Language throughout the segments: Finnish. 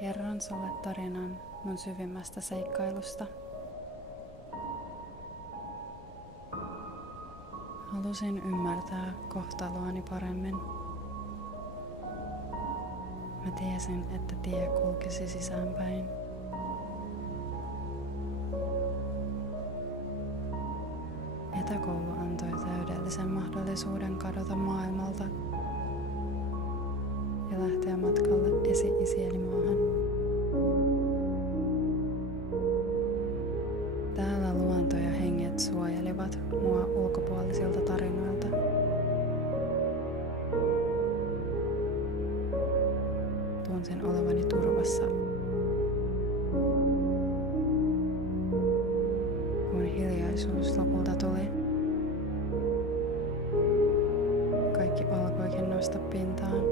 Kerron sulle tarinan mun syvimmästä seikkailusta. Halusin ymmärtää kohtaloani paremmin. Mä tiesin, että tie kulkisi sisäänpäin. Etäkoulu antoi täydellisen mahdollisuuden kadota maailmalta ja lähteä matkalle esi-isieni maahan. Täällä luonto ja henget suojelivat mua ulkopuolisilta tarinoilta. Tunsin olevani turvassa, kun hiljaisuus lopulta tuli. Kaikki alkoikin nousta pintaan.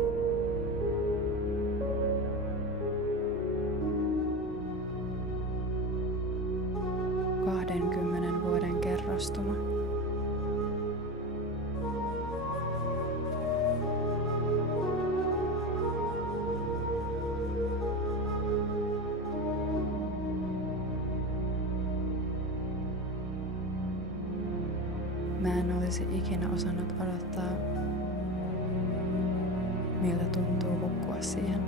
"20 vuoden kerrostuma. Mä en olisi ikinä osannut odottaa, miltä tuntuu hukkua siihen.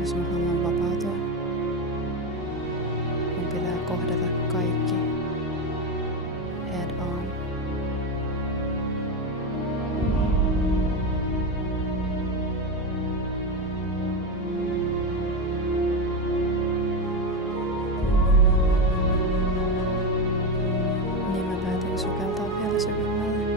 Jos mä haluan vapautua, mun pitää kohdata kaikki head on. Niin mä päätin sukeltaa vielä syvemmälle.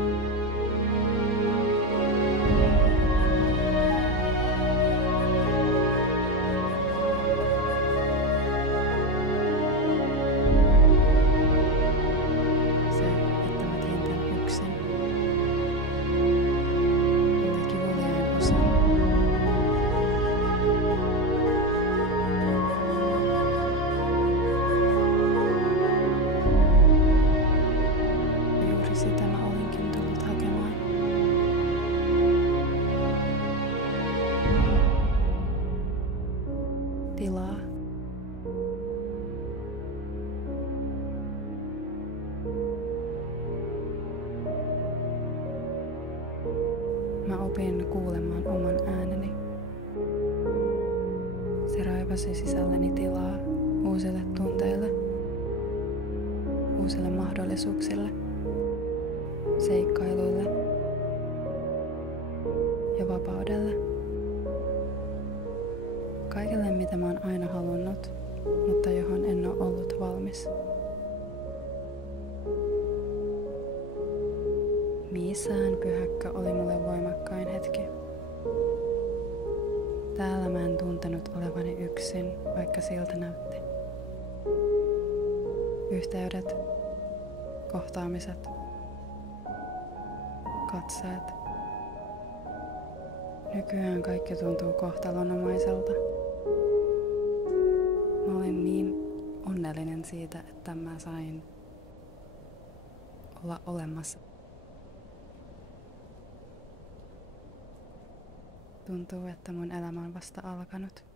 Se, että mä tein tän yksin, oli kivuliain osa. Juuri sitä mä olinkin tullut hakemaan. Tilaa. Mä opin kuulemaan oman ääneni. Se raivasi sisälläni tilaa uusille tunteille, uusille mahdollisuuksille, seikkailuille ja vapaudelle. Kaikelle, mitä mä oon aina halunnut, mutta johon en oo ollut valmis. Miisään pyhäkkö oli mulle voimakkain hetki. Täällä mä en tuntenut olevani yksin, vaikka siltä näytti. Yhteydet, kohtaamiset, katseet. Nykyään kaikki tuntuu kohtalonomaiselta. Mä olin niin onnellinen siitä, että mä sain olla olemassa. Tuntuu, että mun elämä on vasta alkanut.